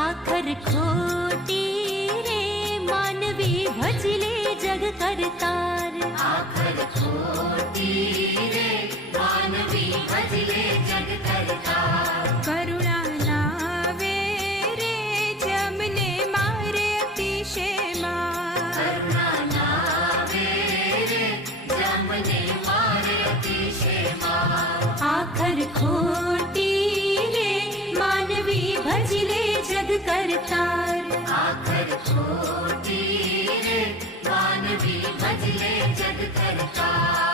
आखर खोटी रे मानवी भजले जग करतार। आखर खोटी रे मानवी भजले जग करतार। करुणा नावे रे जमने मारे अतिशय मार। करुणा नावे रे जमने मारे अतिशय मार। आखर खोटी रे मानवी भजले जग करतार। आखर खोटी रे मानवी भजले जग करतार।